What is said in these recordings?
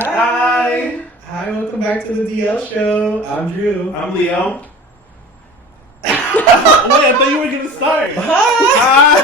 Hi. Hi, welcome back to the DL Show. I'm Drew. I'm Leo. Wait, I thought you were going to start. Hi.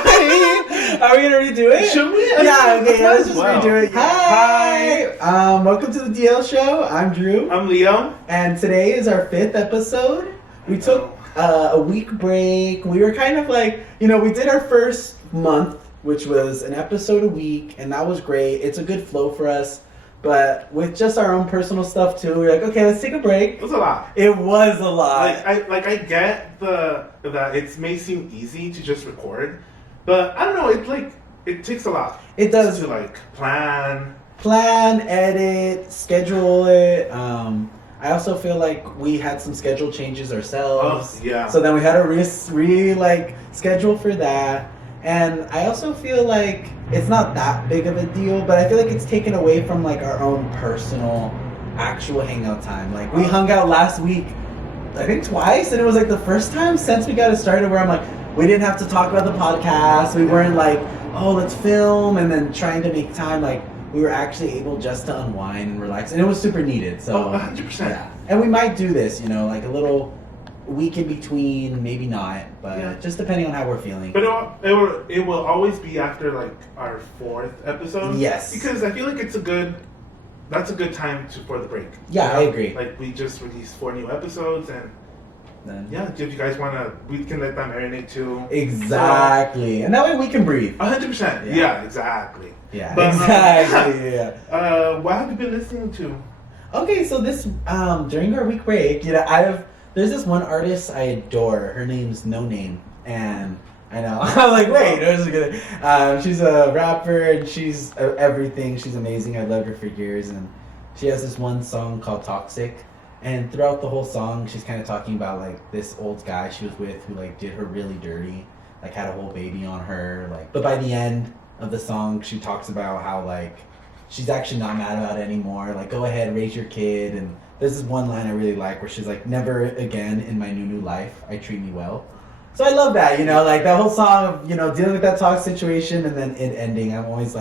Are we going to redo it? Should we? Yeah, okay, let's just well. redo it. Hi. Welcome to the DL Show. I'm Drew. I'm Leo. And today is our 5th episode. We took a week break. We were kind of like, we did our first month, which was an episode a week, and that was great. It's a good flow for us. But with just our own personal stuff too, we're like, okay, let's take a break. It was a lot. It was a lot. I get that it may seem easy to just record, but I don't know. It takes a lot. It does to plan, edit, schedule it. I also feel like we had some schedule changes ourselves. Oh, yeah. So then we had to schedule for that. And I also feel like it's not that big of a deal, but I feel like it's taken away from our own personal, actual hangout time. We hung out last week, I think twice, and it was the first time since we got it started where I'm we didn't have to talk about the podcast. We weren't let's film and then trying to make time. We were actually able just to unwind and relax, and it was super needed. So 100%. Yeah. And we might do this, a little week in between, maybe not, but just depending on how we're feeling. But it will always be after our 4th episode. Yes, because I feel like that's a good time for the break. Yeah, I agree. We just released 4 new episodes, and then if you guys wanna, we can let them marinate too. Exactly, and that way we can breathe. 100%. Yeah, exactly. Yeah, but, exactly. Yeah. What have you been listening to? Okay, so this during our week break, there's this one artist I adore. Her name's No Name, and I know I'm wait, this is good. She's a rapper and she's everything. She's amazing. I've loved her for years, and she has this one song called Toxic. And throughout the whole song, she's kind of talking about this old guy she was with who did her really dirty, had a whole baby on her. But by the end of the song, she talks about how she's actually not mad about it anymore. Go ahead, raise your kid. And there's this one line I really like where she's never again in my new life I treat me well. So I love that, that whole song of, dealing with that toxic situation and then it ending. I'm always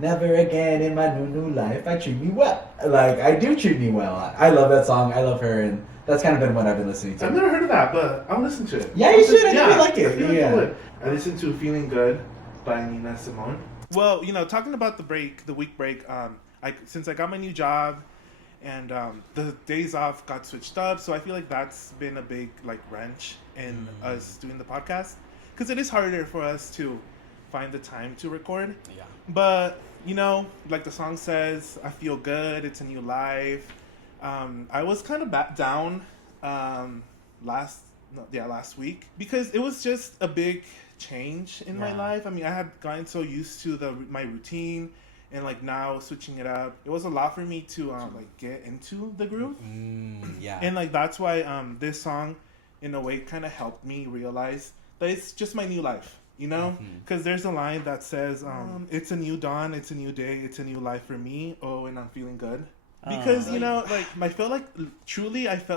never again in my new life I treat me well. I do treat me well. I love that song. I love her, and that's kind of been what I've been listening to. I've never heard of that, but I'll listen to it. Yeah, you should. I think you like it. Yeah. I listened to Feeling Good by Nina Simone. Well, talking about the week break, since I got my new job and the days off got switched up, so I feel that's been a big wrench in us doing the podcast, because it is harder for us to find the time to record. Yeah. But like the song says, I feel good. It's a new life. I was kind of down last week because it was just a big change in my life. I mean, I had gotten so used to my routine, and now switching it up, it was a lot for me to get into the groove. Yeah. And that's why this song in a way kind of helped me realize that it's just my new life. Because there's a line that says, it's a new dawn, it's a new day, it's a new life for me. Oh, and I'm feeling good. Because, I felt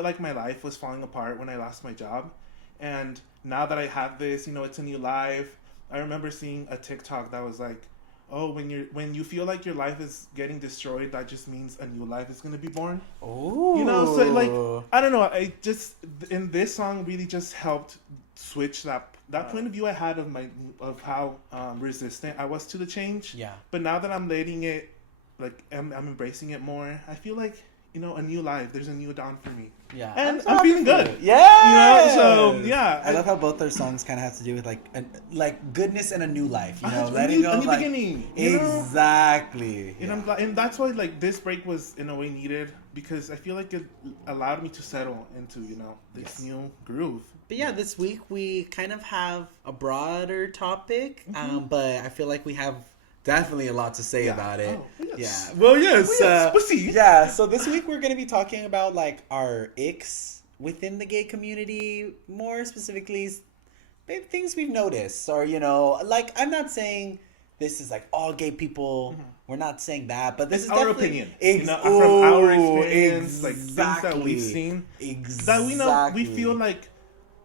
like my life was falling apart when I lost my job. And now that I have this, it's a new life. I remember seeing a TikTok that was oh, when you feel like your life is getting destroyed, that just means a new life is going to be born. Oh. So I don't know. I just, in this song really just helped switch that point of view I had of how resistant I was to the change. Yeah. But now that I'm letting it, I'm embracing it more, I feel a new life. There's a new dawn for me. Yeah. And I'm feeling good. Yeah. So yeah. I love how both their songs kind of have to do with goodness and a new life. Letting go, a new beginning. Exactly. And and that's why this break was in a way needed, because I feel it allowed me to settle into this new groove. But yeah, this week we kind of have a broader topic, but I feel we have definitely a lot to say about it. Oh, yes. Yeah. Well, yes. Proceed. Yeah. So this week we're going to be talking about our icks within the gay community, more specifically things we've noticed, or I'm not saying this is all gay people. Mm-hmm. We're not saying that, but this is our definitely opinion. From our experience, things that we've seen, exactly. that we feel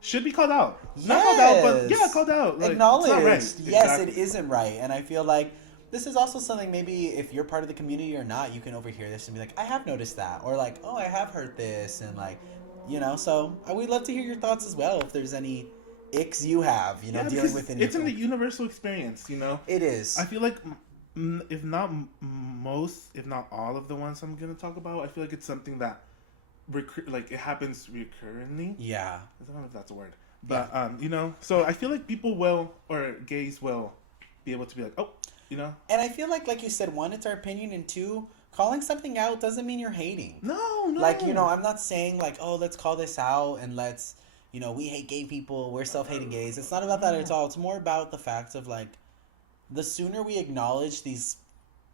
should be called out. Yes. Not called out, but called out. Acknowledged. It's not right. Yes, exactly. It isn't right. And I feel this is also something maybe if you're part of the community or not, you can overhear this and be like, I have noticed that, or like, oh, I have heard this, and like, so we'd love to hear your thoughts as well if there's any icks you have, dealing with it's in the universal experience, It is. I feel like if not most, if not all of the ones I'm gonna talk about, I feel like it's something that it happens recurrently. Yeah. I don't know if that's a word, but so I feel like people will, or gays will, be able to be like, oh, And I feel like you said, one, it's our opinion, and two, calling something out doesn't mean you're hating. No. Like, I'm not saying like, oh, let's call this out and let's, we hate gay people, we're self-hating gays. It's not about that at all. It's more about the fact of like, the sooner we acknowledge these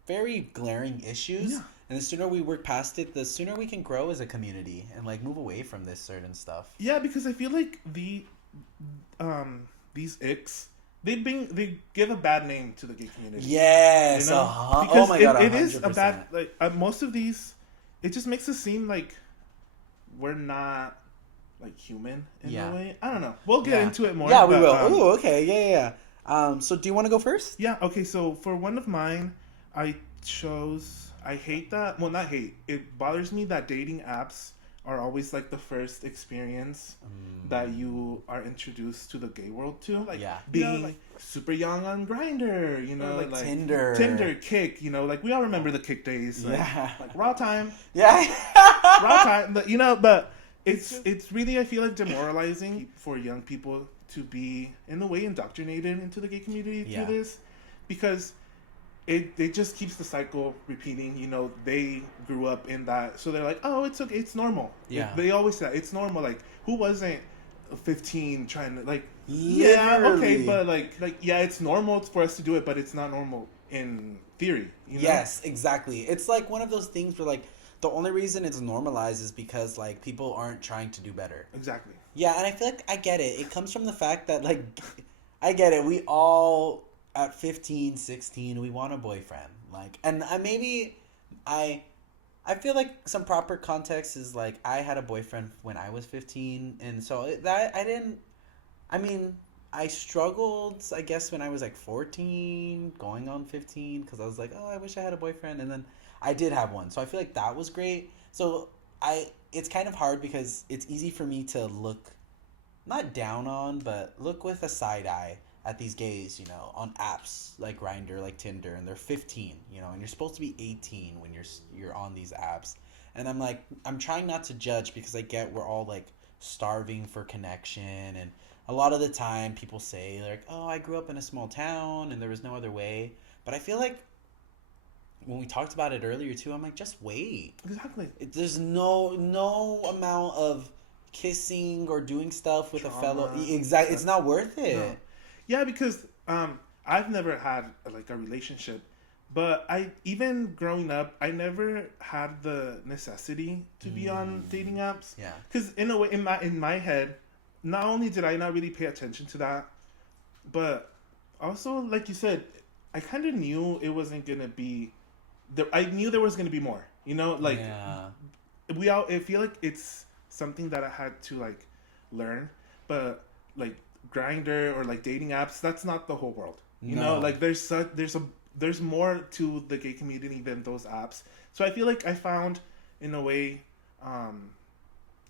very glaring issues, and the sooner we work past it, the sooner we can grow as a community and like move away from this certain stuff. Yeah, because I feel like these icks, they give a bad name to the gay community. Yes. Because oh my god, it is 100%. a bad, like most of these, it just makes us seem like we're not like human in a way. I don't know. We'll get into it more. Yeah, we will. Ooh, okay. Yeah. So do you want to go first? Yeah. Okay. So for one of mine, I hate that. Well, not hate. It bothers me that dating apps are always like the first experience that you are introduced to the gay world to. Like being super young on Grindr, like Tinder. Tinder, Kick, like we all remember the Kick days. Like Raw Time. Yeah. Raw Time. But it's really, I feel like, demoralizing for young people to be in a way indoctrinated into the gay community through this, because it just keeps the cycle repeating. They grew up in that, so they're like, oh, it's okay, it's normal. Yeah. They always say it's normal. Like, who wasn't 15 trying to like? Literally. Yeah, okay, but like it's normal for us to do it, but it's not normal in theory. Yes, exactly. It's like one of those things where like the only reason it's normalized is because like people aren't trying to do better. Exactly. Yeah, and I feel like I get it. It comes from the fact that like I get it. We all at 15, 16, we want a boyfriend. Like, and I feel like some proper context is like I had a boyfriend when I was 15, and so I struggled, I guess, when I was like 14, going on 15, because I was like, oh, I wish I had a boyfriend, and then I did have one, so I feel like that was great. So it's kind of hard because it's easy for me to look, not down on, but look with a side eye at these gays, on apps like Grindr, like Tinder, and they're 15, and you're supposed to be 18 when you're on these apps. And I'm like, I'm trying not to judge because I get we're all like starving for connection, and a lot of the time people say like, oh, I grew up in a small town and there was no other way. But I feel like when we talked about it earlier too, I'm like, just wait. Exactly. There's no amount of kissing or doing stuff with Trauma. a fellow. Exactly. It's not worth it. No. Yeah, because I've never had like a relationship, but even growing up, I never had the necessity to be on dating apps. Yeah. Because in a way, in my head, not only did I not really pay attention to that, but also, like you said, I kind of knew it wasn't gonna be. I knew there was gonna be more. Like I feel like it's something that I had to like learn, but like Grindr or like dating apps, that's not the whole world. Like there's more to the gay community than those apps. So I feel like I found, in a way,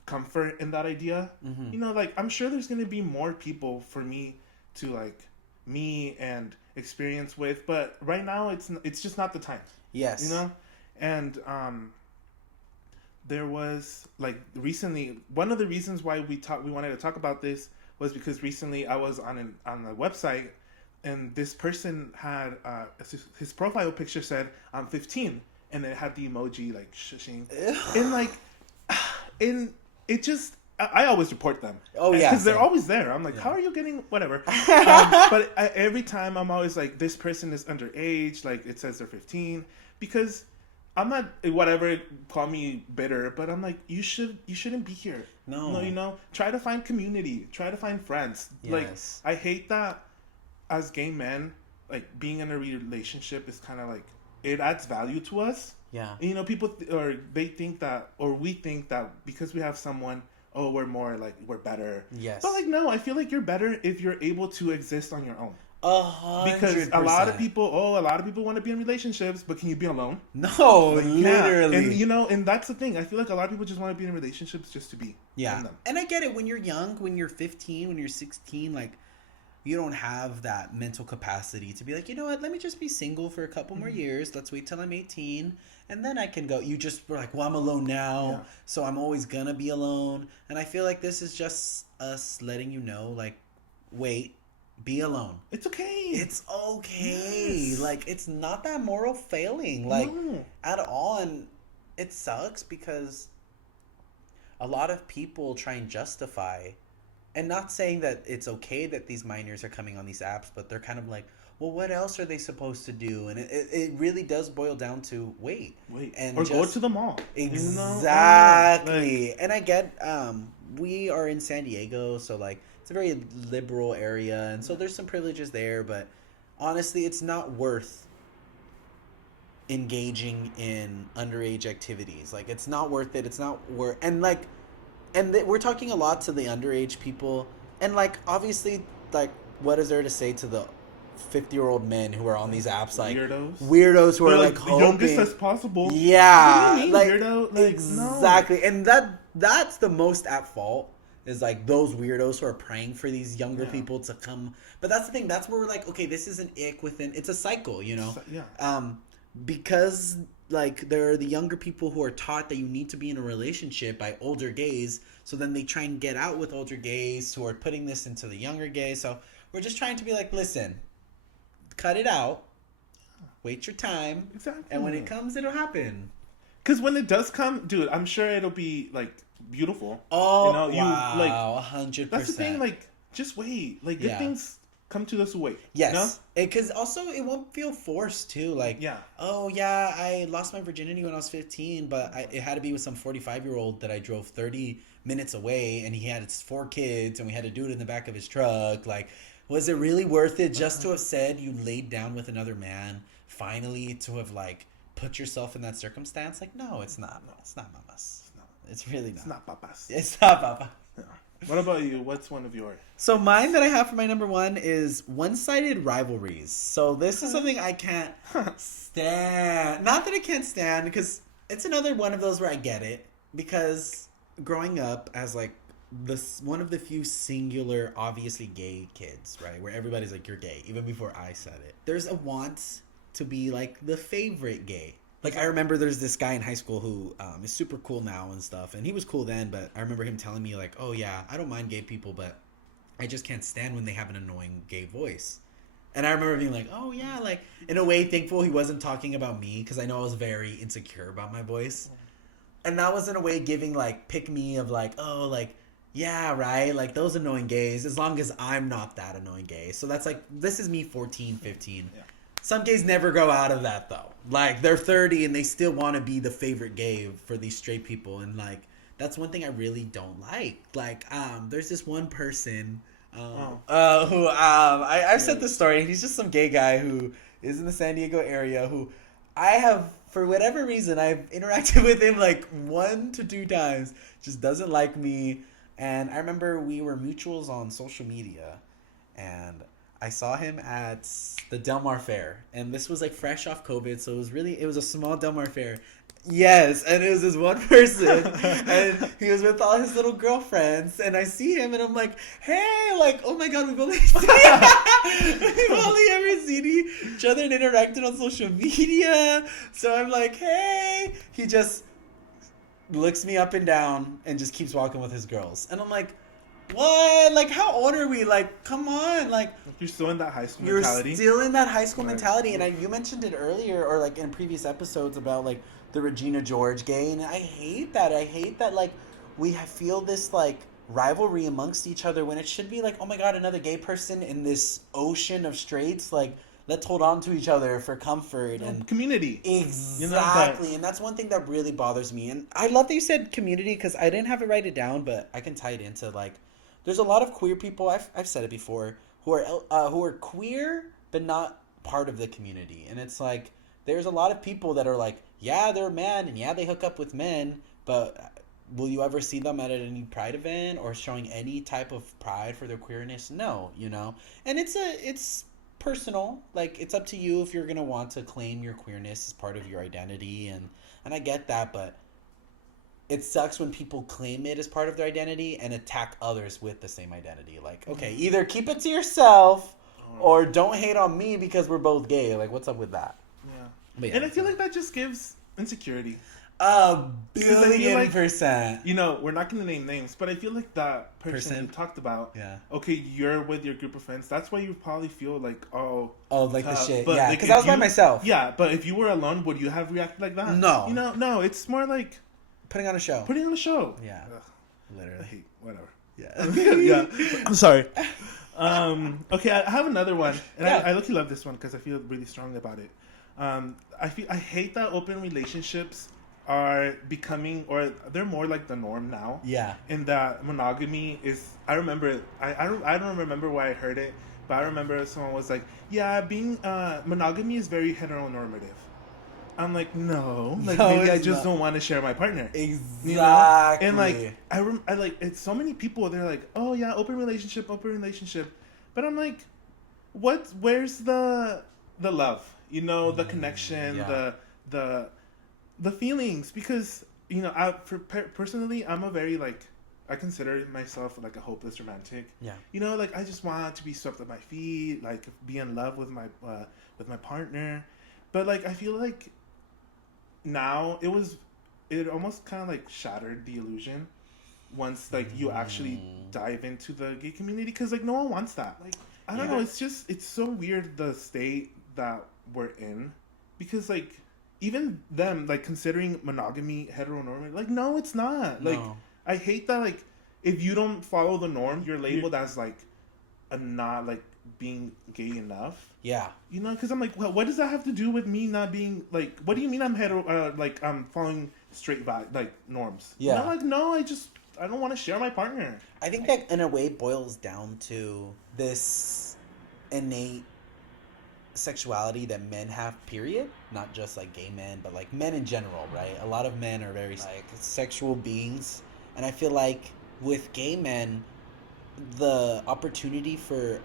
comfort in that idea. Like I'm sure there's gonna be more people for me to like me and experience with, but right now it's just not the time. Yes. And there was like recently, one of the reasons why we wanted to talk about this was because recently I was on a website, and this person had his profile picture said I'm 15, and it had the emoji like shushing. And like it just, I always report them. Oh yeah, because they're always there. I'm like, how are you getting whatever? But every time I'm always like, this person is underage. Like it says they're 15, because I'm not, whatever, call me bitter, but I'm like, you shouldn't be here. No, try to find community, try to find friends. Yes. Like I hate that as gay men, like being in a relationship is kind of like, it adds value to us. Yeah. And, people they think that, or we think that because we have someone, we're more like, we're better. Yes. But like, no, I feel like you're better if you're able to exist on your own. Because a lot of people want to be in relationships, but can you be alone? No, Like, literally. Yeah. And that's the thing. I feel like a lot of people just want to be in relationships just to be in them. And I get it. When you're young, when you're 15, when you're 16, like, you don't have that mental capacity to be like, you know what, let me just be single for a couple more years. Let's wait till I'm 18, and then I can go. You just were like, well, I'm alone now, so I'm always gonna be alone. And I feel like this is just us letting you know, like, wait. Be alone. It's okay. It's okay. Yes. Like, it's not that moral failing, like, at all. And it sucks because a lot of people try and justify, and not saying that it's okay that these minors are coming on these apps, but they're kind of like, well, what else are they supposed to do? And it really does boil down to wait, and or go to the mall. Exactly. And I get, we are in San Diego, so like, it's a very liberal area, and so there's some privileges there, but honestly, it's not worth engaging in underage activities. Like, it's not worth it. It's not worth, and like, we're talking a lot to the underage people, and like, obviously, like, what is there to say to the 50-year-old men who are on these apps, like weirdos who are like the youngest as possible? Yeah, what do you mean, like, weirdo? Like, exactly, no. and that's the most at fault. Is like those weirdos who are praying for these younger people to come. But that's the thing. That's where we're like, okay, this is an ick within. It's a cycle, you know. Because like there are the younger people who are taught that you need to be in a relationship by older gays. So then they try and get out with older gays who are putting this into the younger gays. So we're just trying to be like, listen, cut it out. Wait your time. Exactly. And when it comes, it'll happen. Because when it does come, dude, I'm sure it'll be like beautiful. Oh, you know, wow, you like 100%. That's the thing. Like, just wait. Like, good things come to us to wait. Yes, because also it won't feel forced too. Like, oh yeah, I lost my virginity when I was 15, but it had to be with some 45-year-old that I drove 30 minutes away, and he had 4 kids, and we had to do it in the back of his truck. Like, was it really worth it just to have said you laid down with another man? Finally, to have like put yourself in that circumstance? Like, no, it's not. No, it's not, mamas. It's really not. It's not papas. It's not papa. Yeah. What about you? What's one of yours? So mine that I have for my number 1 is one-sided rivalries. So this is something I can't stand. Not that I can't stand, because it's another one of those where I get it. Because growing up as like one of the few singular, obviously gay kids, right? Where everybody's like, you're gay, even before I said it. There's a want to be like the favorite gay. Like, I remember there's this guy in high school who is super cool now and stuff. And he was cool then, but I remember him telling me, like, oh, yeah, I don't mind gay people, but I just can't stand when they have an annoying gay voice. And I remember being like, oh, yeah, like, in a way, thankful he wasn't talking about me, because I know I was very insecure about my voice. And that was, in a way, giving, like, pick me of, like, oh, like, yeah, right, like, those annoying gays, as long as I'm not that annoying gay. So that's, like, this is me 14, 15. Yeah. Some gays never go out of that, though. Like, they're 30 and they still want to be the favorite gay for these straight people. And, like, that's one thing I really don't like. Like, there's this one person who, I've said this story. He's just some gay guy who is in the San Diego area who I have, for whatever reason, I've interacted with him, like, 1 to 2 times. Just doesn't like me. And I remember we were mutuals on social media. And I saw him at the Del Mar Fair, and this was like fresh off COVID, so it was a small Del Mar Fair. Yes, and it was this one person, and he was with all his little girlfriends, and I see him, and I'm like, hey, like, oh my god, we've only ever seen each other and interacted on social media, so I'm like, hey, he just looks me up and down and just keeps walking with his girls, and I'm like, what? Like, how old are we? Like, come on. Like, you're still in that high school mentality. You're still in that high school mentality. And you mentioned it earlier, or like in previous episodes, about like the Regina George gay. And I hate that. I hate that, like, we feel this like rivalry amongst each other when it should be like, oh my god, another gay person in this ocean of straights. Like, let's hold on to each other for comfort and community. Exactly. And that's one thing that really bothers me. And I love that you said community, because I didn't have it write it down, but I can tie it into like, there's a lot of queer people, I've said it before, who are queer but not part of the community. And it's like, there's a lot of people that are like, yeah, they're men, and yeah, they hook up with men, but will you ever see them at any pride event or showing any type of pride for their queerness? No, you know? And it's personal. Like, it's up to you if you're gonna want to claim your queerness as part of your identity, and I get that, but it sucks when people claim it as part of their identity and attack others with the same identity. Like, okay, either keep it to yourself or don't hate on me because we're both gay. Like, what's up with that? Yeah. And I feel like that just gives insecurity. A billion%. You know, we're not going to name names, but I feel like that person you talked about, okay, you're with your group of friends. That's why you probably feel like, like the shit. But yeah, because I was by myself. Yeah, but if you were alone, would you have reacted like that? No. You know, no, it's more like... Putting on a show. Yeah. Ugh. Literally. Whatever. Yeah. Yeah. I'm sorry. Okay, I have another one. And I look, love this one because I feel really strongly about it. I hate that open relationships are becoming, or they're more like the norm now. Yeah. And that monogamy is, I remember, I don't remember where I heard it, but I remember someone was like, yeah, being, monogamy is very heteronormative. I'm like, no, like maybe I just don't want to share my partner. Exactly. You know? And like, I like, it's so many people, they're like, oh yeah, open relationship. But I'm like, where's the love? You know, the connection, the feelings, because, you know, personally, I'm a very, like, I consider myself like a hopeless romantic. Yeah. You know, like, I just want to be swept at my feet, like, be in love with my partner. But, like, I feel like now it almost kind of, like, shattered the illusion once, like, you actually dive into the gay community, because, like, no one wants that. Like, I don't know, it's so weird, the state that we're in, because, like, even them, like, considering monogamy heteronormative, like, no, it's not. Like, I hate that, like, if you don't follow the norm, you're labeled as, like, a not, like, being gay enough. Yeah. You know, because I'm like, well, what does that have to do with me not being, like, what do you mean I'm like, I'm following straight vibe, like, norms? Yeah. And I'm like, no, I don't want to share my partner. I think that, in a way, boils down to this innate sexuality that men have, period. Not just, like, gay men, but, like, men in general, right? A lot of men are very, like, sexual beings. And I feel like with gay men, the opportunity for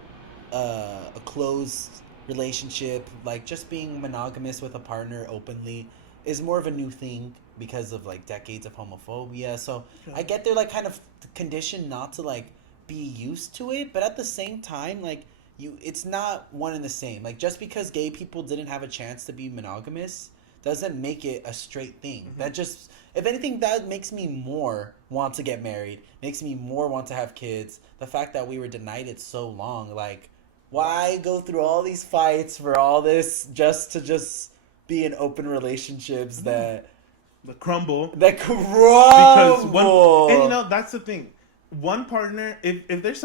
a closed relationship, like, just being monogamous with a partner openly, is more of a new thing because of, like, decades of homophobia. So I get they're, like, kind of conditioned not to, like, be used to it, but at the same time, like, it's not one and the same. Like, just because gay people didn't have a chance to be monogamous doesn't make it a straight thing. Mm-hmm. That just, if anything, that makes me more want to get married, makes me more want to have kids. The fact that we were denied it so long, like, why go through all these fights for all this just to be in open relationships that crumble? Because and you know, that's the thing. One partner, if there's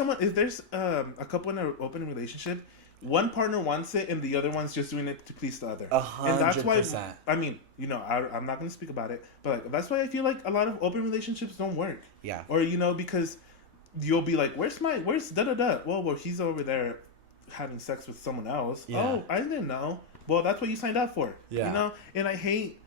a couple in an open relationship, one partner wants it and the other one's just doing it to please the other. 100%. And that's why, I mean, you know, I'm not going to speak about it, but, like, that's why I feel like a lot of open relationships don't work. Yeah. Or, you know, because you'll be like, where's da-da-da? Well, he's over there having sex with someone else. Yeah. Oh, I didn't know. Well, that's what you signed up for. Yeah. You know? And I hate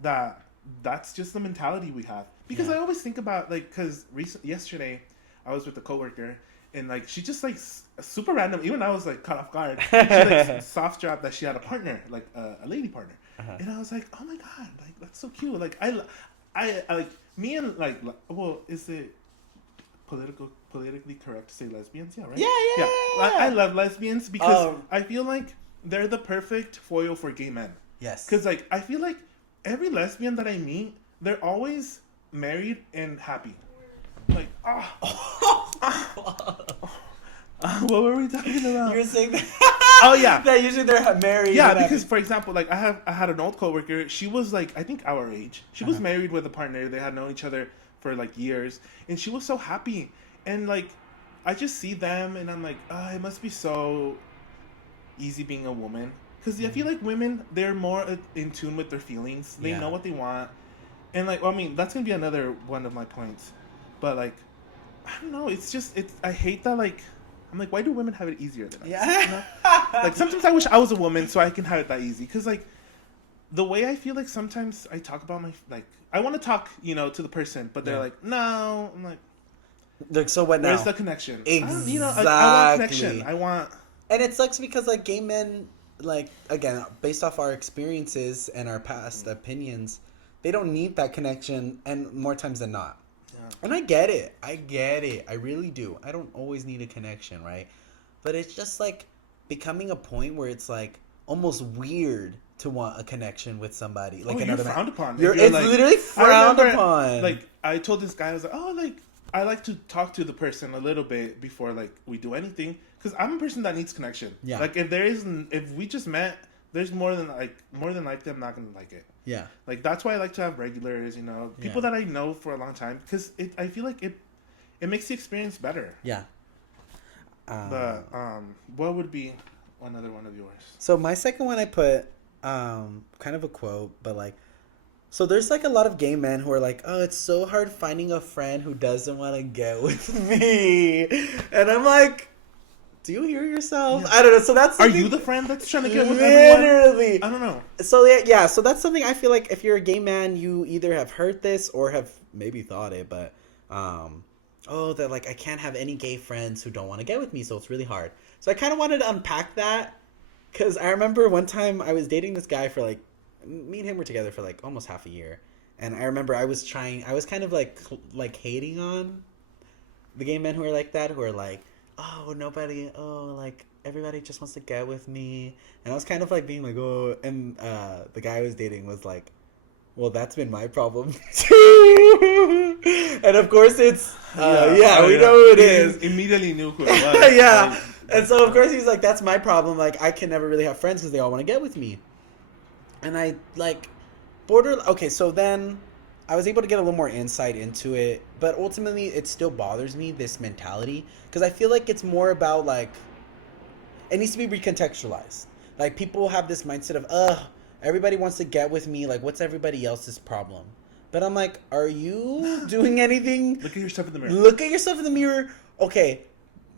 that that's just the mentality we have. Because I always think about, like, because yesterday I was with a coworker, and, like, she just, like, super random. Even I was, like, caught off guard. She, like, soft dropped that she had a partner, like, a lady partner. Uh-huh. And I was like, oh my god, like, that's so cute. Like, I like, me and, like, well, is it politically correct to say lesbians? Yeah, right? Yeah. I love lesbians because I feel like they're the perfect foil for gay men. Yes. Because, like, I feel like every lesbian that I meet, they're always married and happy. Like, what were we talking about? You were saying that. Oh yeah, that usually they're married. Yeah, because for example, like, I had an old coworker. She was, like, I think our age. She was married with a partner. They had known each other for, like, years, and she was so happy. And, like, I just see them, and I'm like, it must be so easy being a woman. Because I feel like women, they're more in tune with their feelings. They know what they want. And, like, well, I mean, that's going to be another one of my points. But, like, I don't know. I hate that, like, I'm like, why do women have it easier than us? Yeah. You know? Like, sometimes I wish I was a woman so I can have it that easy. Because, like, the way I feel like sometimes I talk about like, I want to talk, you know, to the person. But they're like, no. I'm like, so what now? Where's the connection? Exactly. I want connection. I want And it sucks because like gay men, like again, based off our experiences and our past opinions, they don't need that connection, and more times than not. Yeah. And I get it. I really do. I don't always need a connection, right? But it's just like becoming a point where it's like almost weird to want a connection with somebody. Like you're frowned upon. It's like, literally frowned upon. Like I told this guy, I was like, oh, like I like to talk to the person a little bit before like we do anything, because I'm a person that needs connection. Yeah. Like if we just met, there's more than likely I'm not gonna like it. Yeah. Like that's why I like to have regulars, people that I know for a long time, because I feel like it makes the experience better. Yeah. But what would be another one of yours? So my second one I put kind of a quote, but like, so there's like a lot of gay men who are like, oh, it's so hard finding a friend who doesn't want to get with me, and I'm like, do you hear yourself? Yeah. I don't know. So that's are you the friend that's trying to get with everyone? Literally, I don't know. So yeah. So that's something I feel like if you're a gay man, you either have heard this or have maybe thought it, but that like I can't have any gay friends who don't want to get with me, so it's really hard. So I kind of wanted to unpack that, because I remember one time I was dating this guy for like, me and him were together for like almost half a year, and I remember I was kind of like hating on the gay men who are like that, who are like, like everybody just wants to get with me, and I was kind of like being like, oh, and the guy I was dating was like, well, that's been my problem too. And of course it's we know who it is. Immediately knew who it was. Yeah. And so of course he's like, that's my problem, like I can never really have friends because they all want to get with me. And I like so then I was able to get a little more insight into it, but ultimately it still bothers me, this mentality, because I feel like it's more about like, it needs to be recontextualized. Like people have this mindset of, everybody wants to get with me, like what's everybody else's problem? But I'm like, are you doing anything? Look at yourself in the mirror. Look at yourself in the mirror. Okay,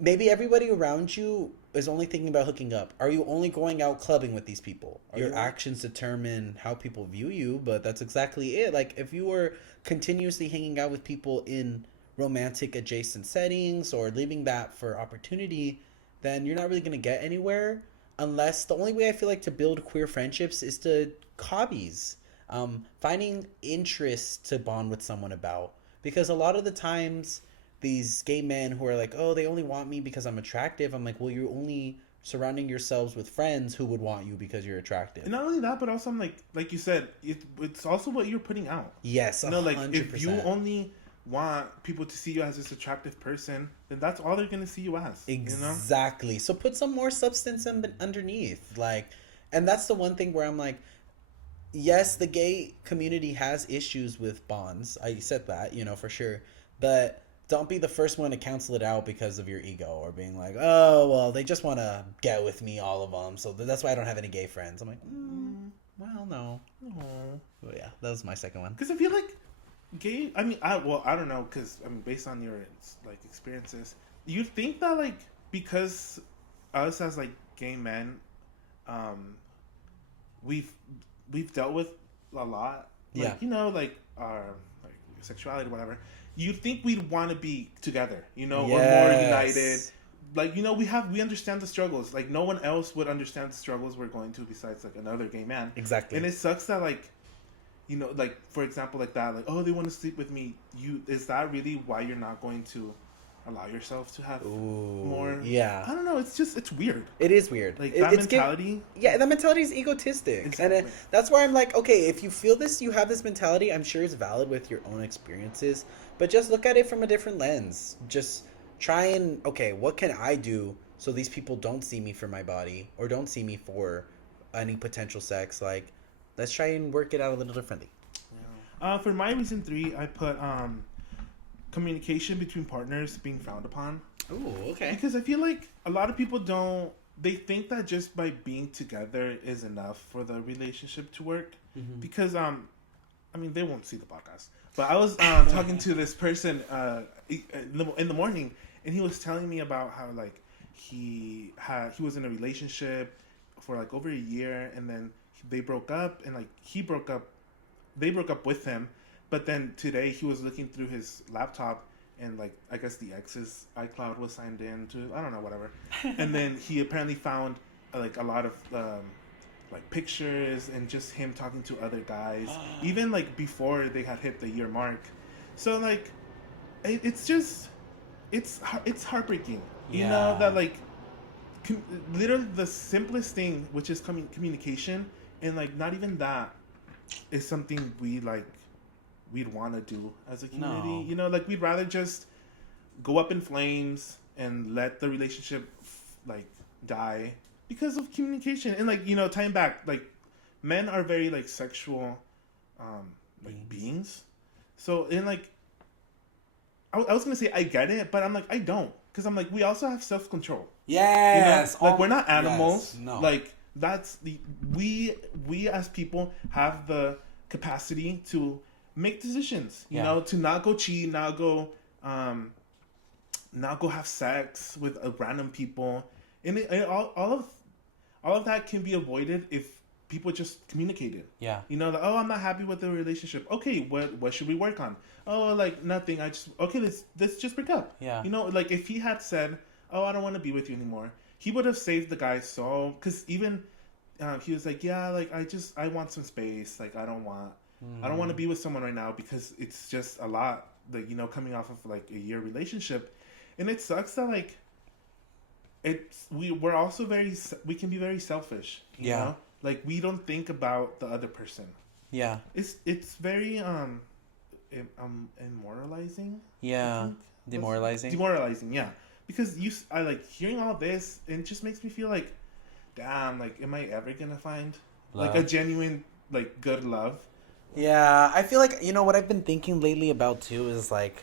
maybe everybody around you is only thinking about hooking up. Are you only going out clubbing with these people? Your actions determine how people view you, but that's exactly it. Like if you were continuously hanging out with people in romantic adjacent settings or leaving that for opportunity, then you're not really going to get anywhere, unless the only way I feel like to build queer friendships is to hobbies. Finding interests to bond with someone about. Because a lot of the times these gay men who are like, oh, they only want me because I'm attractive. I'm like, well, you're only surrounding yourselves with friends who would want you because you're attractive. And not only that, but also I'm like you said, it's also what you're putting out. Yes, 100%. Like if you only want people to see you as this attractive person, then that's all they're gonna see you as. Exactly. So put some more substance underneath. Like, and that's the one thing where I'm like, yes, the gay community has issues with bonds. I said that, for sure. But don't be the first one to cancel it out because of your ego or being like, oh, well, they just want to get with me, all of them. So that's why I don't have any gay friends. I'm like, well, no. But yeah, that was my second one. Because I feel like gay, I don't know, because, based on your, like, experiences, you think that, like, because us as, like, gay men, we've dealt with a lot, like, like, our, like, sexuality, whatever. You think we'd want to be together, or more united. Like, we understand the struggles. Like, no one else would understand the struggles we're going to besides, like, another gay man. Exactly. And it sucks that, like, like, for example, like that, like, oh, they want to sleep with me. Is that really why you're not going to allow yourself to have more? Yeah. I don't know. It's weird. It is weird. Like, that mentality. That mentality is egotistic. Exactly. And that's why I'm like, okay, if you feel this, you have this mentality, I'm sure it's valid with your own experiences. But just look at it from a different lens. Just try and, okay, what can I do so these people don't see me for my body or don't see me for any potential sex? Like, let's try and work it out a little differently. Yeah. For my reason 3, I put communication between partners being frowned upon. Oh, okay. Because I feel like a lot of people they think that just by being together is enough for the relationship to work. Mm-hmm. Because, they won't see the podcast. But I was talking to this person in the morning, and he was telling me about how, like, he was in a relationship for, like, over a year, and then they broke up, and, like, they broke up with him. But then today he was looking through his laptop, and like I guess the ex's iCloud was signed in to, I don't know, whatever. And then he apparently found like a lot of like pictures and just him talking to other guys, even like before they had hit the year mark. So like, it's just, it's heartbreaking, you know, that like literally the simplest thing, which is communication, and like not even that is something we'd want to do as a community. No. You know, like we'd rather just go up in flames and let the relationship like die because of communication. And like, you know, tying back, like men are very like sexual like beings. So in like I was gonna say I get it, but I'm like I don't, because I'm like we also have self-control. Yes. You know? Like we're not animals. Yes. No. Like that's we as people have the capacity to make decisions. You know, to not go cheat, not go have sex with random people, and all of that can be avoided if people just communicated. Yeah. You know, like, oh, I'm not happy with the relationship. Okay, what should we work on? Oh, like nothing. Let's just break up. Yeah. You know, like if he had said, oh, I don't want to be with you anymore, he would have saved the guy. So, because even he was like, yeah, like I want some space. Like I don't want to be with someone right now because it's just a lot. Like, you know, coming off of like a year relationship, and it sucks that like we're also we can be very selfish. You know? Like we don't think about the other person. Yeah. It's very immoralizing. Yeah. Demoralizing, yeah. Because I like hearing all this, and it just makes me feel like, damn, like am I ever gonna find love? Like a genuine like good love? Yeah, I feel like, you know, what I've been thinking lately about too is like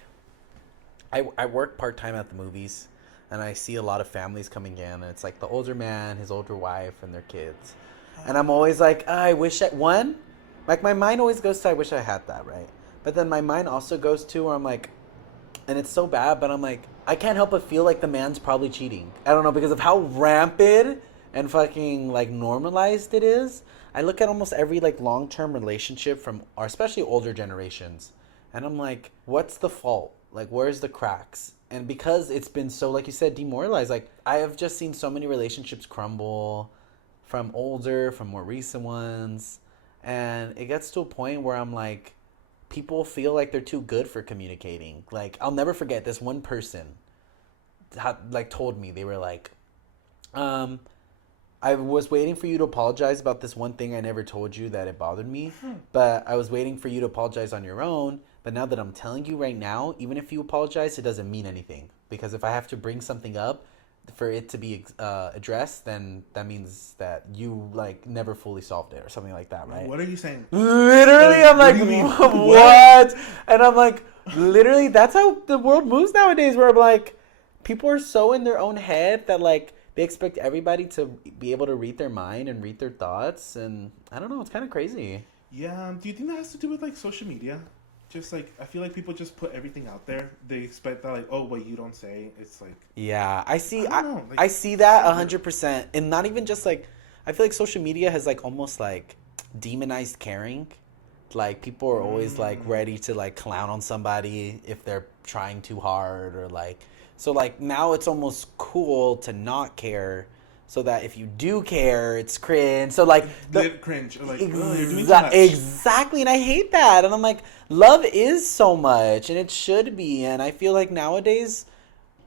I work part-time at the movies, and I see a lot of families coming in, and it's like the older man, his older wife, and their kids. And I'm always like, I wish like my mind always goes to, I wish I had that, right? But then my mind also goes to where I'm like, and it's so bad, but I'm like, I can't help but feel like the man's probably cheating. I don't know, because of how rampant and fucking like normalized it is. I look at almost every like long-term relationship from especially older generations, and I'm like, what's the fault? Like, where's the cracks? And because it's been so, like you said, demoralized, like I have just seen so many relationships crumble from more recent ones. And it gets to a point where I'm like, people feel like they're too good for communicating. Like, I'll never forget this one person like told me, they were like, I was waiting for you to apologize about this one thing I never told you that it bothered me, but I was waiting for you to apologize on your own. But now that I'm telling you right now, even if you apologize, it doesn't mean anything. Because if I have to bring something up for it to be addressed, then that means that you like never fully solved it or something like that, right? What are you saying? Literally, I'm like, what? And I'm like, literally, that's how the world moves nowadays, where I'm like, people are so in their own head that like they expect everybody to be able to read their mind and read their thoughts, and I don't know, it's kind of crazy. Yeah, do you think that has to do with like social media? Just like, I feel like people just put everything out there. They expect that like, oh, what you don't say, it's like... Yeah, I see that 100%. And not even just like, I feel like social media has like almost like demonized caring. Like people are always like ready to like clown on somebody if they're trying too hard, or like... So like now it's almost cool to not care, so that if you do care, it's cringe. So like cringe, like, you're doing too much. Exactly, and I hate that. And I'm like, love is so much, and it should be. And I feel like nowadays,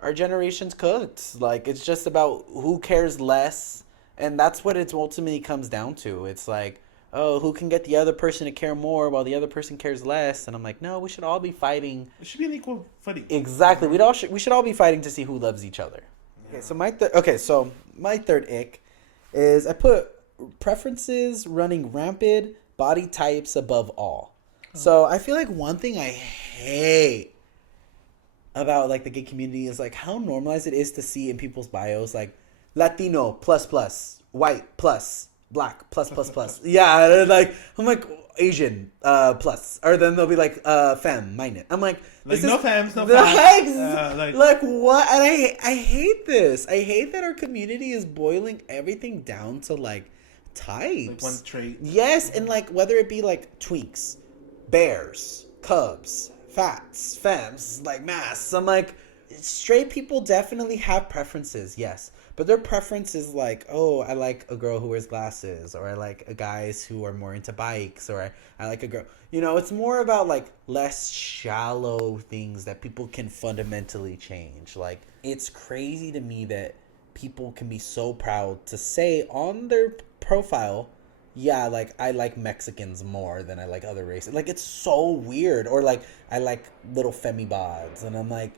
our generation's cooked. Like it's just about who cares less, and that's what it ultimately comes down to. It's like, oh, who can get the other person to care more while the other person cares less? And I'm like, no, we should all be fighting. It should be an equal footing. Exactly, we should all be fighting to see who loves each other. Okay, so my third ick is I put preferences running rampant, body types above all. Oh. So I feel like one thing I hate about like the gay community is like how normalized it is to see in people's bios like Latino plus, white plus, black plus. Yeah, like I'm like Asian plus, or then they'll be like femme minus. I'm like no femmes, no femmes. Like what? And I hate this. I hate that our community is boiling everything down to like types. Like one trait. Yes, and like whether it be like twinks, bears, cubs, fats, femmes, like mass. I'm like, straight people definitely have preferences, yes. But their preference is like, oh, I like a girl who wears glasses, or I like guys who are more into bikes, or I like a girl. You know, it's more about like less shallow things that people can fundamentally change. Like, it's crazy to me that people can be so proud to say on their profile, yeah, like I like Mexicans more than I like other races. Like, it's so weird. Or like I like little femibods, and I'm like,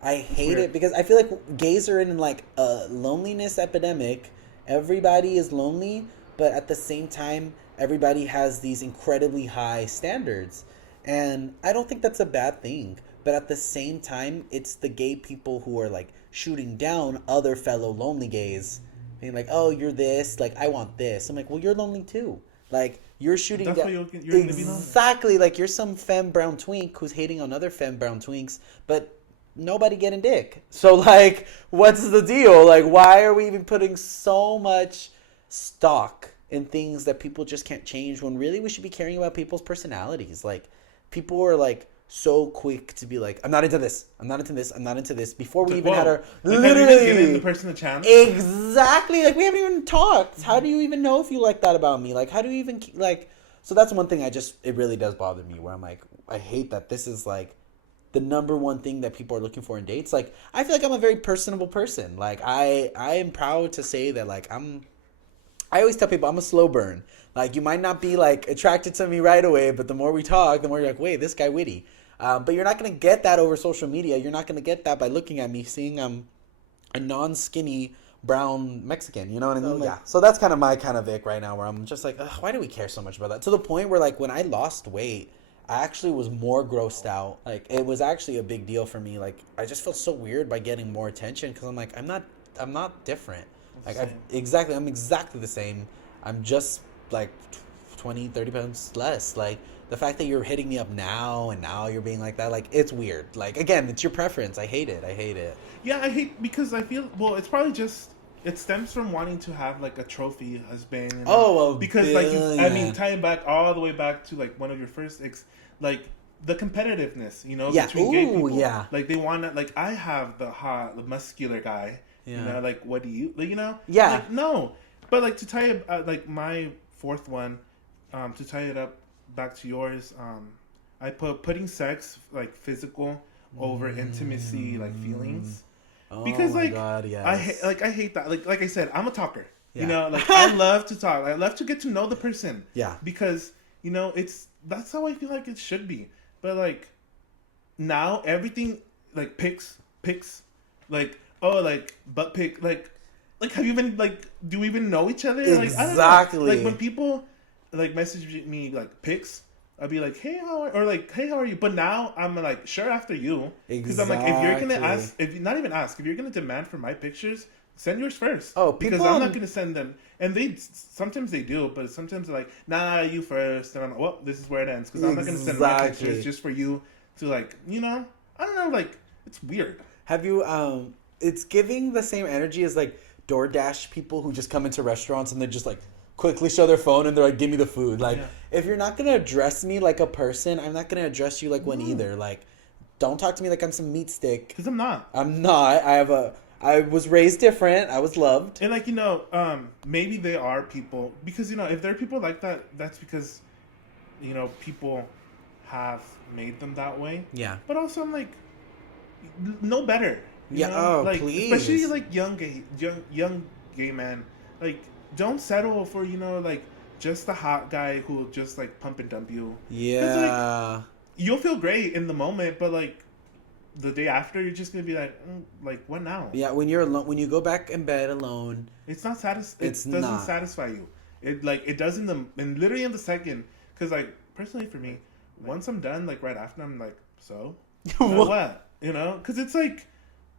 I hate it because I feel like gays are in like a loneliness epidemic. Everybody is lonely, but at the same time, everybody has these incredibly high standards. And I don't think that's a bad thing. But at the same time, it's the gay people who are like shooting down other fellow lonely gays. Being like, oh, you're this, like, I want this. I'm like, well, you're lonely too. Like, you're shooting That's down. why you're gonna be lonely. Exactly. Like, you're some femme brown twink who's hating on other femme brown twinks, but nobody getting dick. So, like, what's the deal? Like, why are we even putting so much stock in things that people just can't change when really we should be caring about people's personalities? Like, people are, like, so quick to be like, I'm not into this, I'm not into this, I'm not into this, before we even had our literally giving the person a chance. Exactly. Like, we haven't even talked. How do you even know if you like that about me? Like, how do you even like? So that's one thing it really does bother me, where I'm like, I hate that this is like the number one thing that people are looking for in dates. Like, I feel like I'm a very personable person. Like, I am proud to say that, like, I always tell people I'm a slow burn. Like, you might not be like attracted to me right away, but the more we talk, the more you're like, wait, this guy witty. But you're not going to get that over social media. You're not going to get that by looking at me, seeing I'm a non-skinny brown Mexican. You know what I mean? Yeah. So that's kind of my kind of ick right now, where I'm just like, why do we care so much about that? To the point where, like, when I lost weight, I actually was more grossed out. Like, it was actually a big deal for me. Like, I just felt so weird by getting more attention, because I'm like, I'm not different. Like, I'm exactly the same. I'm just like 20, 30 pounds less. Like, the fact that you're hitting me up now and now you're being like that, like, it's weird. Like, again, it's your preference. I hate it. Yeah, I hate, because I feel, well, it's probably just, it stems from wanting to have like a trophy husband. And, because like, I mean, tying back all the way back to like one of your first icks, like the competitiveness, you know, between gay people. Yeah. Like, they want to, like, I have the hot, the muscular guy. Yeah. You know, like, what do you, like, you know? Yeah. Like, no. But like, to tie it, like my fourth one, to tie it up back to yours, I putting sex, like, physical over intimacy, like, feelings. Because like, God, yes. I hate that. Like I said, I'm a talker. Yeah. You know, like, I love to talk. I love to get to know the person. Yeah. Because, you know, that's how I feel like it should be. But like, now everything, like, pics, like, oh, like, butt pic, like, have you even, like, do we even know each other? Like, exactly. I don't know. Like, when people, like, message me, like, pics, I'll be like, hey, how are you? But now I'm like, sure, after you. Because I'm like, if you're going to ask, if you're going to demand for my pictures, send yours first. Oh, because I'm not going to send them. And sometimes they do, but sometimes they're like, nah, you first. And I'm like, well, this is where it ends. Because I'm not going to send my pictures just for you to, like, you know, I don't know, like, it's weird. Have you, it's giving the same energy as, like, DoorDash people who just come into restaurants and they just, like, quickly show their phone and they're like, give me the food. Like, if you're not going to address me like a person, I'm not going to address you like one either. Like, don't talk to me like I'm some meat stick. Because I'm not. I was raised different. I was loved. And, like, you know, maybe they are people, because, you know, if there are people like that, that's because, you know, people have made them that way. Yeah. But also, I'm like, know better. You know? Like, please. Especially, like, young gay man. Like, don't settle for, you know, like, just the hot guy who will just, like, pump and dump you. Yeah. Like, you'll feel great in the moment, but, like, the day after, you're just gonna be like, what now? Yeah, when you're alone, when you go back in bed alone, it's not satisfying. It doesn't satisfy you. It does literally in the second. Because, like, personally for me, once I'm done, like, right after, I'm like, so what? You know? Because it's like,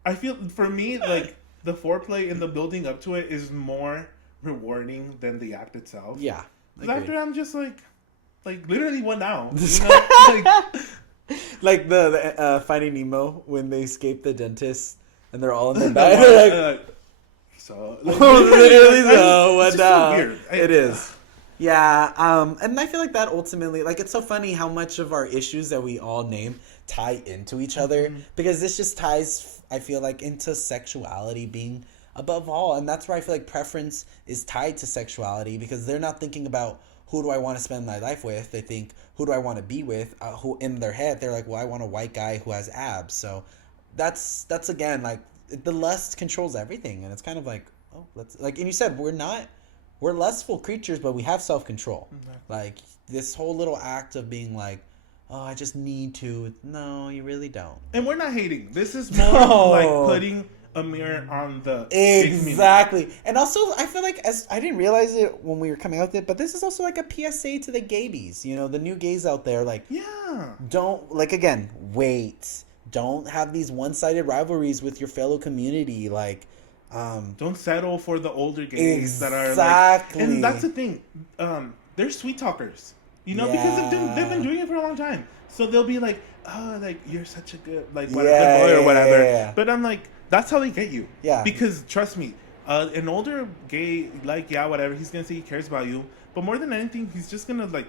I feel, for me, like, the foreplay and the building up to it is more rewarding than the act itself. Yeah. Because after, I'm just like literally, what now? You know? Like the Finding Nemo, when they escape the dentist and they're all in their bed. They're like, so literally, so what now? So weird. It is. Yeah, and I feel like that ultimately, like, it's so funny how much of our issues that we all name tie into each other, because this just ties, I feel like, into sexuality being above all. And that's where I feel like preference is tied to sexuality, because they're not thinking about who do I want to spend my life with. They think, who do I want to be with? Who in their head, they're like, well, I want a white guy who has abs. So that's again, like, the lust controls everything. And it's kind of like, oh, let's, like, and you said, we're lustful creatures, but we have self-control. Like, this whole little act of being like, oh, I just need to. No, you really don't. And we're not hating. This is more like putting a mirror on the exactly. And also, I feel like, as I didn't realize it when we were coming out with it, but this is also like a PSA to the gaybies. You know, the new gays out there, like, don't, like, again, wait. Don't have these one-sided rivalries with your fellow community. Like, don't settle for the older gays that are exactly. Like, and that's the thing. They're sweet talkers, you know, because they've been doing it for a long time. So they'll be like, oh, like, you're such a good, like, good boy or whatever. Yeah. But I'm like, that's how they get you. Yeah. Because trust me, an older gay, like, whatever, he's gonna say he cares about you, but more than anything, he's just gonna, like,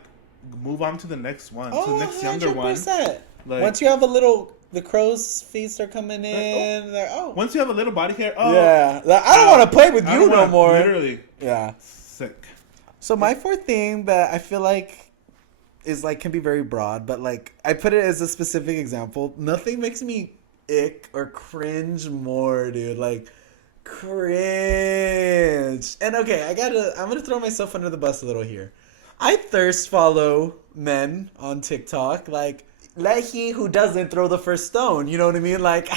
move on to the next one, to the next younger 100%. One. Like, once you have a little, the crow's feet are coming in. Once you have a little body hair, I don't want to play with you no more. Literally. Yeah. Sick. So my fourth thing that I feel like is, like, can be very broad, but, like, I put it as a specific example. Nothing makes me ick or cringe more, dude. Like, cringe. And okay, I'm gonna throw myself under the bus a little here. I thirst follow men on TikTok, like, let he who doesn't throw the first stone. You know what I mean? Like,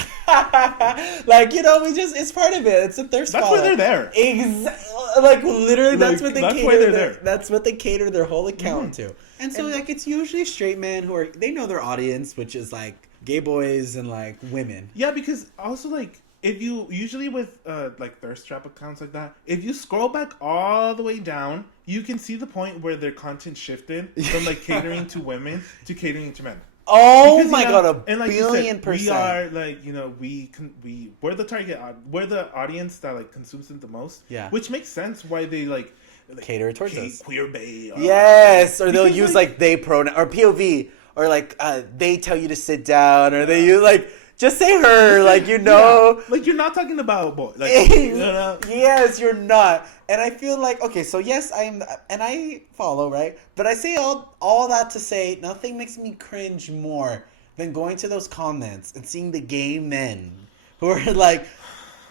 like, you know, it's part of it. It's a thirst follow. That's why they're there. Like, literally, like, that's what they cater. That's what they cater their whole account to. And so, like, it's usually straight men who they know their audience, which is, like, gay boys and, like, women. Yeah, because also, like, if you usually with like thirst trap accounts like that, if you scroll back all the way down, you can see the point where their content shifted from, like, catering to women to catering to men. Oh, because, my God, and like $1,000,000,000%. We are, like, you know, we're the target, we're the audience that, like, consumes it the most. Yeah. Which makes sense why they, like cater it towards us. Queer bae. Yes, or they'll use, like, they pronoun, or POV, or, like, they tell you to sit down, or they use, like, just say her, like, you know. Yeah. Like, you're not talking about a boy. Like, you know? Yes, you're not. And I feel like, okay, so yes, I follow, right? But I say all that to say, nothing makes me cringe more than going to those comments and seeing the gay men who are like,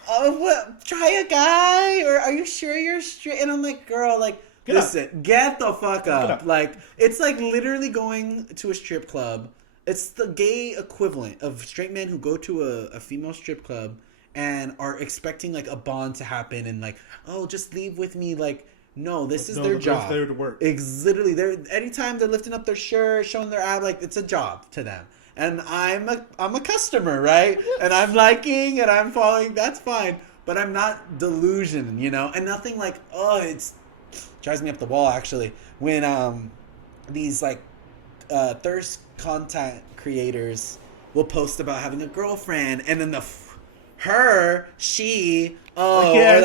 oh, what, try a guy, or are you sure you're straight? And I'm like, girl, like, listen, get the fuck up. Like, it's like literally going to a strip club. It's the gay equivalent of straight men who go to a female strip club and are expecting, like, a bond to happen and, like, oh, just leave with me. Like, no, this is their job. There to work. Literally, anytime they're lifting up their shirt, showing their ab, like, it's a job to them. And I'm a customer, right? And I'm liking and I'm following. That's fine, but I'm not delusioned, you know. And nothing like, oh, it drives me up the wall, actually, when these, like, thirst content creators will post about having a girlfriend, and then she, her.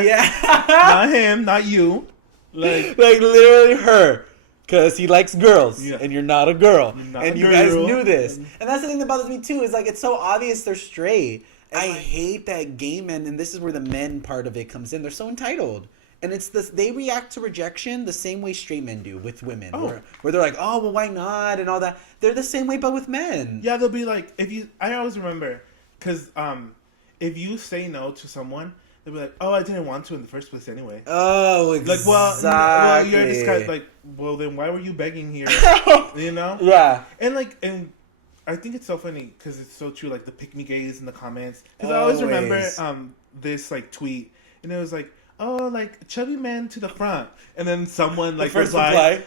Yeah, not him, not you, like literally her, because he likes girls, and you're not a girl, and you guys knew this, and that's the thing that bothers me too. Is, like, it's so obvious they're straight. And I hate that gay men, and this is where the men part of it comes in. They're so entitled. And it's this, they react to rejection the same way straight men do with women. Where they're like, oh, well, why not? And all that. They're the same way, but with men. Yeah, they'll be like, I always remember, because if you say no to someone, they'll be like, oh, I didn't want to in the first place anyway. Oh, exactly. Like, well, you're this guy, like, well, then why were you begging here? You know? Yeah. And I think it's so funny, because it's so true, like, the pick me gays in the comments. Because I always remember this, like, tweet, and it was like, oh, like, chubby man to the front. And then someone, like, replied,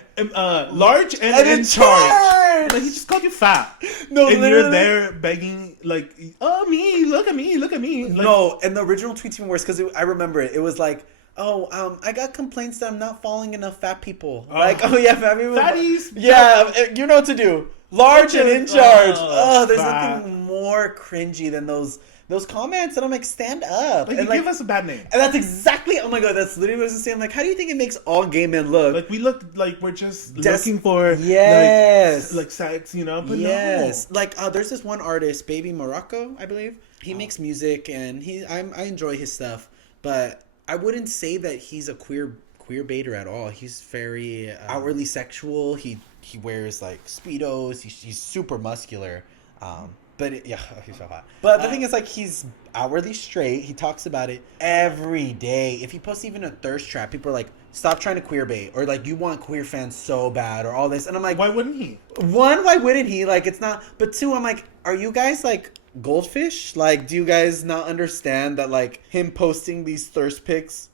large and in charge. Like, he just called you fat. No, and literally. You're there begging, like, oh, me, look at me. Like, no, and the original tweet's even worse, because I remember it. It was like, oh, I got complaints that I'm not following enough fat people. Like, oh, yeah, fat people. Fatties. Yeah, you know what to do. Large and in charge. There's nothing more more cringy than those comments, and I'm like, stand up. Like, and you give us a bad name. And that's exactly, oh my god, that's literally what I was gonna say. I'm like, how do you think it makes all gay men look? Like, we look like we're just looking for, yes, like sex, you know? But yes. no. Like, there's this one artist, Baby Morocco, I believe. He makes music, and I enjoy his stuff, but I wouldn't say that he's a queer baiter at all. He's very outwardly sexual. He wears like Speedos. He's super muscular. But he's so hot. But the thing is, like, he's outwardly straight. He talks about it every day. If he posts even a thirst trap, people are like, stop trying to queer bait, or like, you want queer fans so bad, or all this. And I'm like, why wouldn't he? One, why wouldn't he? Like, it's not. But two, I'm like, are you guys like goldfish? Like, do you guys not understand that, like, him posting these thirst pics,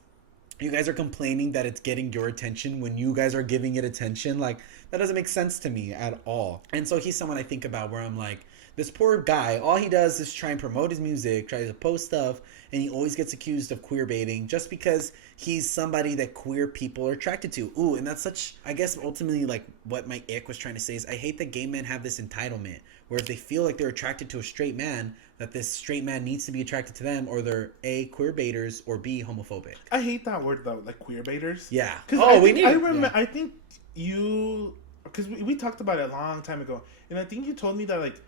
you guys are complaining that it's getting your attention when you guys are giving it attention? Like, that doesn't make sense to me at all. And so he's someone I think about where I'm like, this poor guy, all he does is try and promote his music, try to post stuff, and he always gets accused of queer baiting just because he's somebody that queer people are attracted to. Ooh, and that's such, I guess, ultimately, like, what my ick was trying to say is, I hate that gay men have this entitlement, where if they feel like they're attracted to a straight man, that this straight man needs to be attracted to them, or they're A, queer baiters, or B, homophobic. I hate that word, though, like, queer baiters. Yeah. I think you, because we talked about it a long time ago, and I think you told me that, like,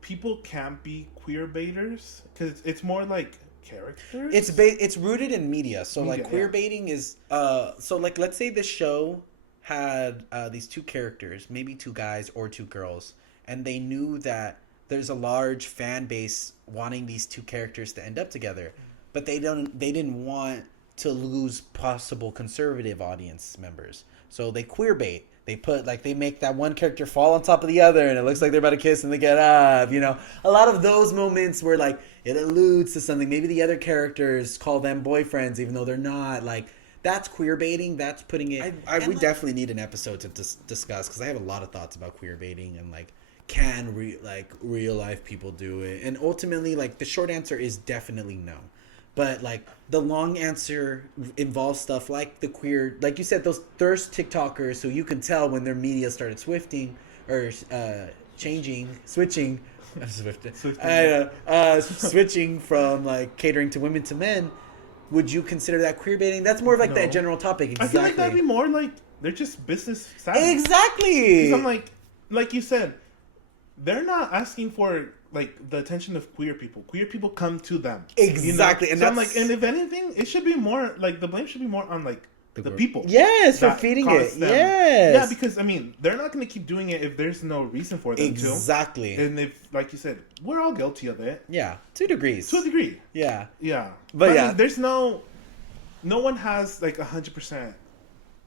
people can't be queer baiters because it's more like characters. It's rooted in media. So like queer yeah. baiting is so like, let's say the show had these two characters, maybe two guys or two girls, and they knew that there's a large fan base wanting these two characters to end up together, but they didn't want to lose possible conservative audience members, so they queer bait. They put, like, they make that one character fall on top of the other, and it looks like they're about to kiss, and they get up, you know? A lot of those moments where, like, it alludes to something. Maybe the other characters call them boyfriends, even though they're not. Like, that's queer baiting. That's putting it... we definitely need an episode to discuss, because I have a lot of thoughts about queer baiting, and, like, can, real life people do it? And ultimately, like, the short answer is definitely no. But, like, the long answer involves stuff like the queer... Like you said, those thirst TikTokers who you can tell when their media started switching... switching from, like, catering to women to men. Would you consider that queer baiting? That's more of, like, that general topic. Exactly. I feel like that'd be more, like, they're just business savvy. Exactly! 'Cause I'm like you said, they're not asking for... like the attention of queer people. Queer people come to them. Exactly. You know? And so I'm like, and if anything, it should be more like the blame should be more on like the people. Yes, for feeding it. Them. Yes. Yeah, because I mean, they're not going to keep doing it if there's no reason for them to. Exactly. And if, like you said, we're all guilty of it. Yeah, 2 degrees. To a degree. Yeah. Yeah. But yeah, I mean, there's no one has like 100%.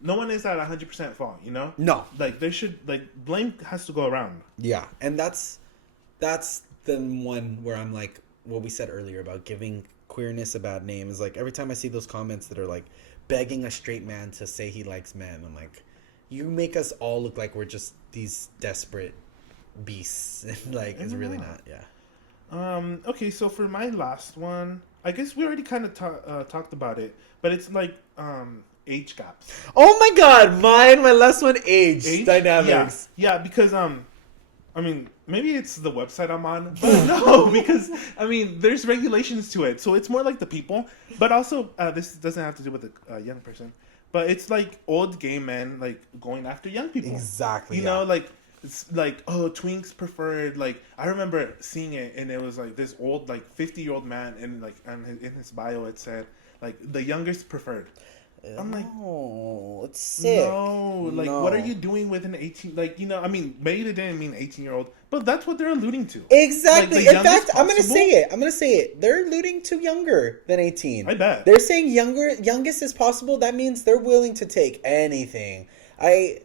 No one is at 100% fault. You know. No. Like there should blame has to go around. Yeah, and that's the one where I'm like, what we said earlier about giving queerness a bad name is like, every time I see those comments that are like begging a straight man to say he likes men, I'm like, you make us all look like we're just these desperate beasts. And like, it's really not. Yeah. Okay, so for my last one, I guess we already kind of talked about it, but it's like age gaps. Oh my god, my last one, age dynamics. Yeah, because I mean, maybe it's the website I'm on, but no, because, I mean, there's regulations to it. So it's more like the people. But also, this doesn't have to do with a young person. But it's like old gay men, like, going after young people. Exactly. You know, like, it's like, oh, twinks preferred. Like, I remember seeing it, and it was like this old, like, 50-year-old man, and like, in his bio it said, like, the youngest preferred. I'm like, oh, it's sick. No, like, what are you doing with an 18? Like, you know, I mean, maybe they didn't mean 18-year-old, but that's what they're alluding to. Exactly. Like, in fact, I'm gonna say it. They're alluding to younger than 18. I bet. They're saying youngest as possible. That means they're willing to take anything. And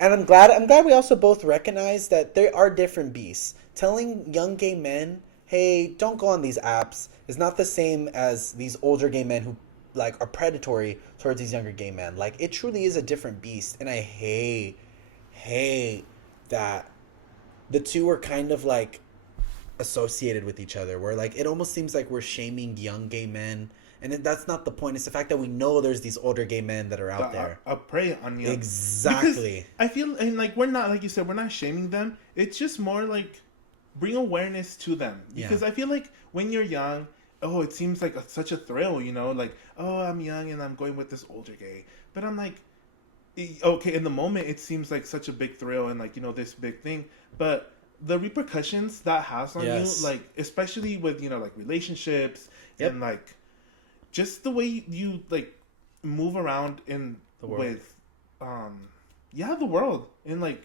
I'm glad we also both recognize that there are different beasts. Telling young gay men, hey, don't go on these apps, is not the same as these older gay men who, like, are predatory towards these younger gay men. Like, it truly is a different beast, and I hate that the two are kind of like associated with each other, where like it almost seems like we're shaming young gay men, and that's not the point. It's the fact that we know there's these older gay men that are out there. Prey on young. Exactly. Because I feel, and like, we're not, like you said, we're not shaming them. It's just more like bring awareness to them, because I feel like when you're young, it seems like such a thrill, like, I'm young and I'm going with this older gay, but I'm like, okay, in the moment it seems like such a big thrill and like, this big thing, but the repercussions that has on you, like especially with like relationships and like just the way you like move around in the world. With the world, and like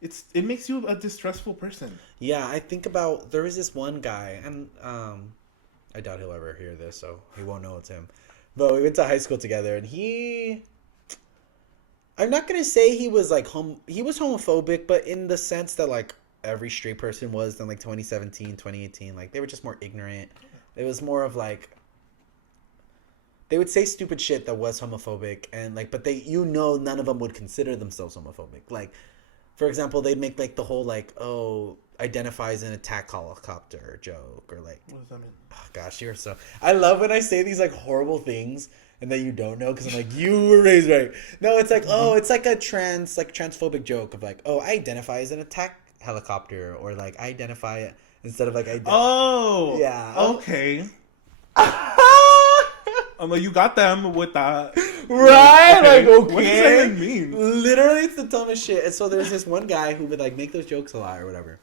it makes you a distressful person. Yeah, I think about, there was this one guy, and I doubt he'll ever hear this, so he won't know it's him, but we went to high school together, and I'm not gonna say he was like he was homophobic, but in the sense that like every straight person was in like 2017, 2018, like they were just more ignorant. It was more of like they would say stupid shit that was homophobic, and like, but they, none of them would consider themselves homophobic. Like, for example, they'd make like the whole like, identifies an attack helicopter joke, or like, what does that mean? Oh gosh, you're so. I love when I say these like horrible things and that you don't know, because I'm like, you were raised right. No, it's like, it's like a transphobic joke of like, I identify as an attack helicopter, or like I identify instead of like yeah, okay. I'm like, you got them with that, right? Like, okay. What does that even mean? Literally, it's the dumbest shit. And so there's this one guy who would like make those jokes a lot or whatever.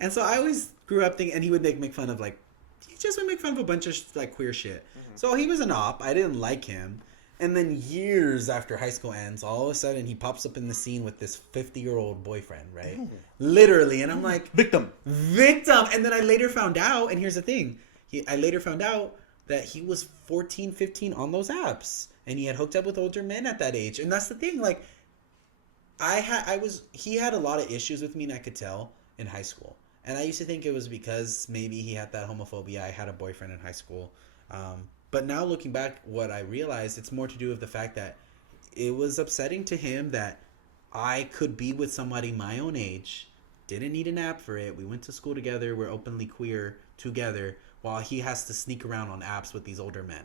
And so I always grew up thinking, and he would make fun of like, he just would make fun of a bunch of like queer shit. Mm-hmm. So he was an op. I didn't like him. And then years after high school ends, all of a sudden he pops up in the scene with this 50-year-old boyfriend, right? Ooh. Literally. And I'm like... Victim. And then I later found out, and here's the thing. I later found out that he was 14, 15 on those apps. And he had hooked up with older men at that age. And that's the thing. Like, he had a lot of issues with me, and I could tell in high school. And I used to think it was because maybe he had that homophobia. I had a boyfriend in high school. But now looking back, what I realized, it's more to do with the fact that it was upsetting to him that I could be with somebody my own age, didn't need an app for it. We went to school together. We're openly queer together, while he has to sneak around on apps with these older men.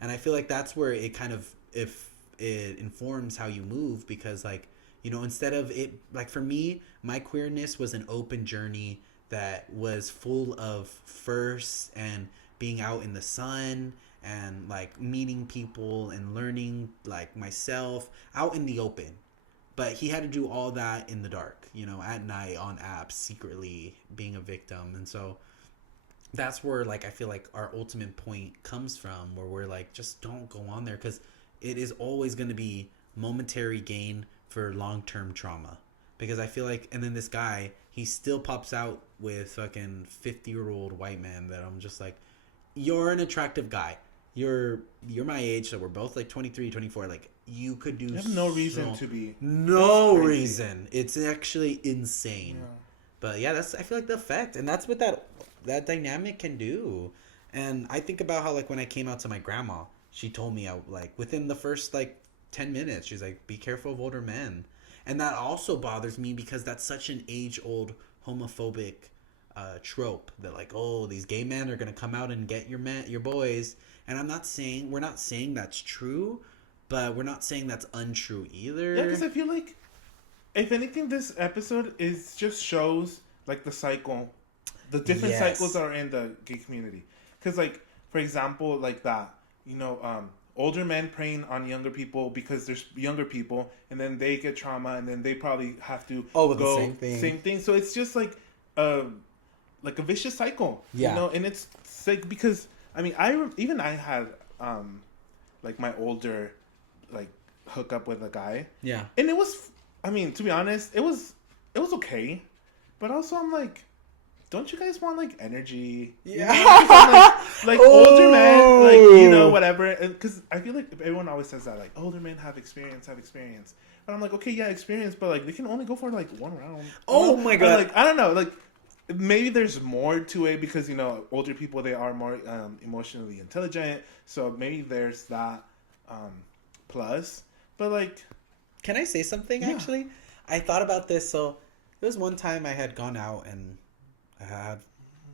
And I feel like that's where it kind of, if it informs how you move, because like, instead of it, like for me, my queerness was an open journey that was full of firsts and being out in the sun and like meeting people and learning like myself out in the open. But he had to do all that in the dark, at night on apps, secretly being a victim. And so that's where like I feel like our ultimate point comes from, where we're like, just don't go on there, because it is always going to be momentary gain for long-term trauma. Because I feel like, and then this guy, he still pops out with fucking 50-year-old white man that I'm just like, you're an attractive guy. You're my age, so we're both like 23, 24. Like, you could do. You have no reason to be. No reason. It's actually insane. Yeah. But yeah, I feel like the effect, and that's what that dynamic can do. And I think about how like when I came out to my grandma, she told me like within the first like 10 minutes, she's like, be careful of older men. And that also bothers me, because that's such an age-old homophobic trope that like, these gay men are gonna come out and get your boys. And we're not saying that's true, but we're not saying that's untrue either. Yeah, because I feel like, if anything, this episode just shows like the cycle, the different cycles that are in the gay community. Because like, for example, like that, older men preying on younger people because there's younger people, and then they get trauma, and then they probably have to go the same thing. So it's just like a vicious cycle, and it's like, because I mean, I had like my older like hook up with a guy, and it was, I mean, to be honest, it was okay, but also I'm like, don't you guys want like energy? Yeah, like older men, like whatever. Because I feel like everyone always says that, like, older men have experience. But I'm like, okay, yeah, experience, but like they can only go for like one round. Oh my god! Like, I don't know, like maybe there's more to it, because older people, they are more emotionally intelligent, so maybe there's that plus. But like, can I say something? Yeah. Actually, I thought about this. So there was one time I had gone out and I had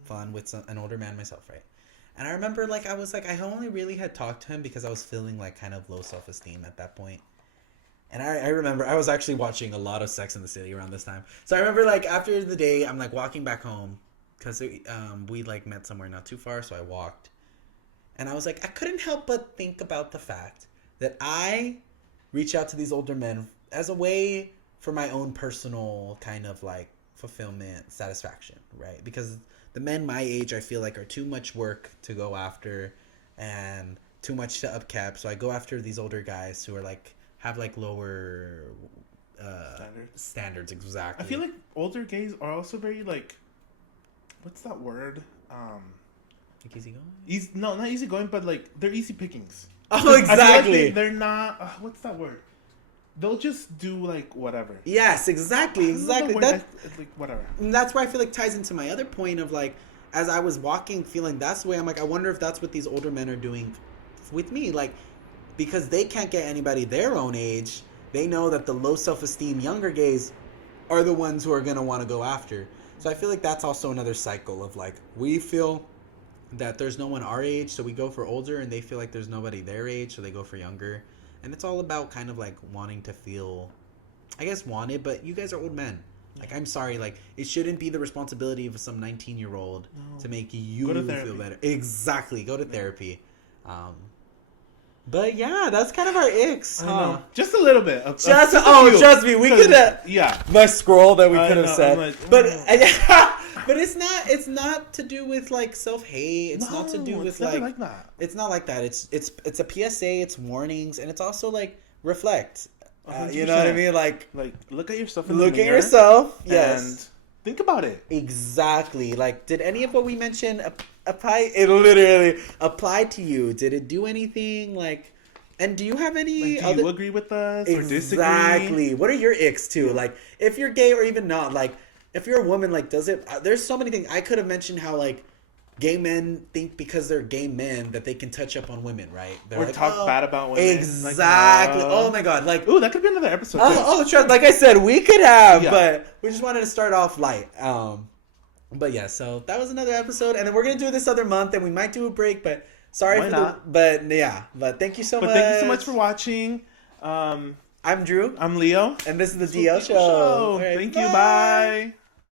fun with an older man myself, right? And I remember, I only really had talked to him because I was feeling, kind of low self-esteem at that point. And I remember I was actually watching a lot of Sex in the City around this time. So I remember like after the day, I'm like walking back home because we like met somewhere not too far. So I walked, and I was like, I couldn't help but think about the fact that I reach out to these older men as a way for my own personal kind of like fulfillment, satisfaction, right? Because the men my age, I feel like, are too much work to go after and too much to upkeep. So I go after these older guys who are like, have like lower standards. Exactly. I feel like older gays are also very like, what's that word? Like easygoing? No, not easygoing, but like they're easy pickings. Oh, exactly. Like they're not. What's that word? They'll just do like whatever. Yes, exactly. Like whatever. And that's where I feel like ties into my other point of like, as I was walking, feeling that's the way, I'm like, I wonder if that's what these older men are doing with me, like. Because they can't get anybody their own age, they know that the low self-esteem younger gays are the ones who are going to want to go after. So I feel like that's also another cycle of like, we feel that there's no one our age, so we go for older, and they feel like there's nobody their age, so they go for younger. And it's all about kind of like wanting to feel, I guess, wanted, but you guys are old men. Like, I'm sorry, like, it shouldn't be the responsibility of some 19-year-old to make you feel better. Exactly, go to therapy. But yeah, that's kind of our icks, huh? Just a little bit. Trust me, we could have. Yeah, my scroll that we could have said, like, but it's not to do with like self-hate. It's not to do with like that. It's not like that. It's a PSA. It's warnings, and it's also like reflect. You know what I mean? Like look at yourself. Look at yourself. Yes. And think about it. Exactly. Like, did any of what we mentioned apply? It literally applied to you. Did it do anything? Like, and do you have any? Like, do you agree with us or disagree? Exactly. What are your icks too? Like, if you're gay or even not, like, if you're a woman, like, does it? There's so many things. I could have mentioned how like gay men think because they're gay men that they can touch up on women, right? They're or like, talk bad about women. Exactly. Like, oh my god. Like, ooh, that could be another episode. Like I said, we could have, but we just wanted to start off light. But yeah, so that was another episode, and then we're gonna do this other month, and we might do a break, but sorry Why not? but thank you so much. Thank you so much for watching. I'm Drew. I'm Leo. And this is the DL Show. Right, thank you. Bye.